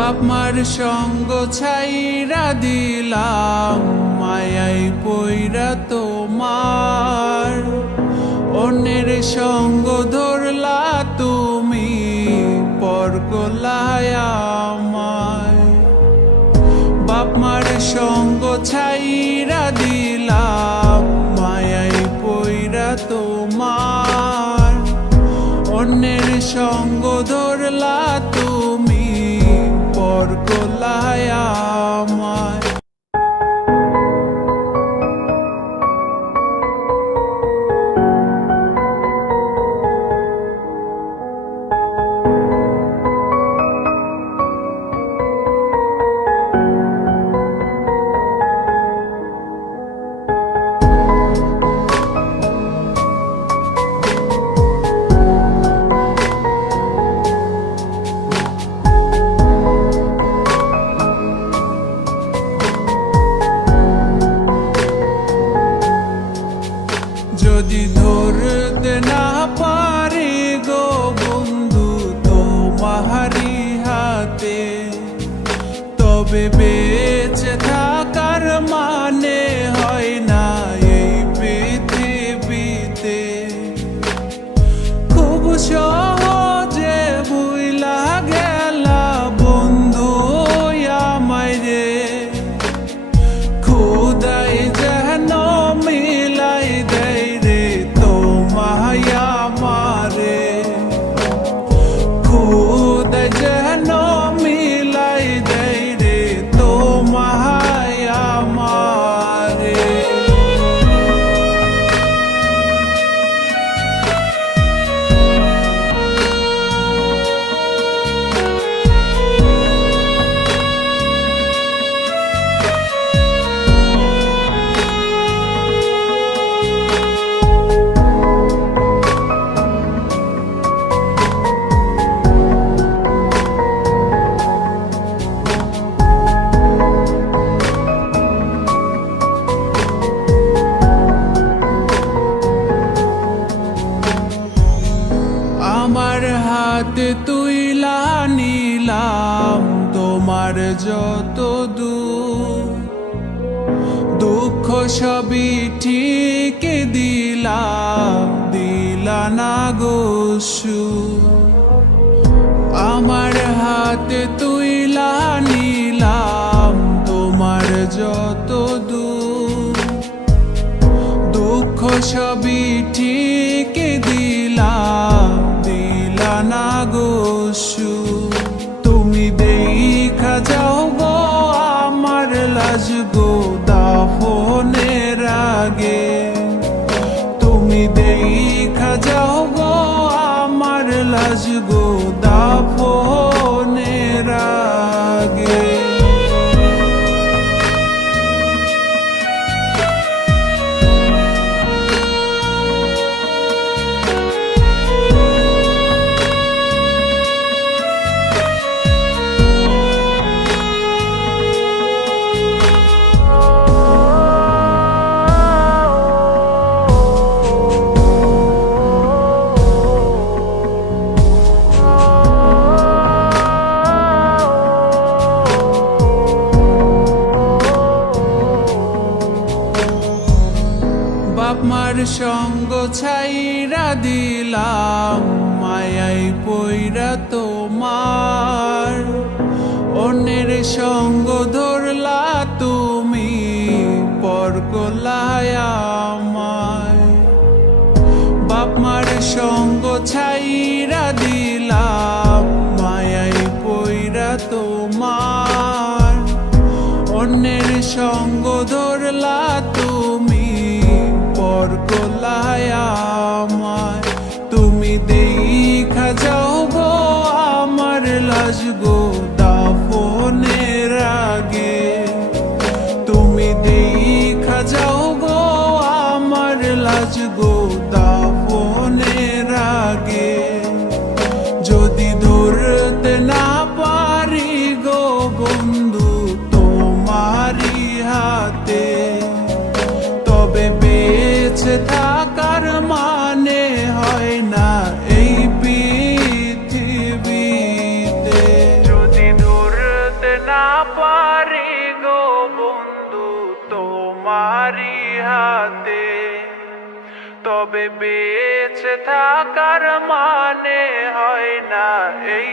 বাপ মার সঙ্গ ছাইরা দিলাম, মায়াই পইরা তোমার। অন্যের সঙ্গ ধরলা তুমি পর আমায়। বাপ মার সঙ্গ ছাইরা পর তবে হাতে তুইলা নিলাম তোমার যত দুঃখ। সবই ঠিক দিলাম, দিলা না গোসু আমার হাতে তুইলা নিলাম তোমার যত দুঃখ সবই সঙ্গ ছাইরা দিলাম, মায়াই পইরা তোমার। অন্যের সঙ্গ ধরলা তুমি পর বাপ মার সঙ্গ ছাইরা দিলাম, মায়াই পইরা তোমার। অন্যের সঙ্গ ধরলা পর করলায় আমায় তুমি দেখা যাও গো আমার লাজ গো দাফনের আগে। তুমি দেখা যাও গো আমার লাজ গো বেঁচে থাকার মানে হয় না এই পৃথিবীতে। যদি দূর পারি গো বন্ধু তোমারি হাতে, তবে বেঁচে থাকার মানে হয় না এই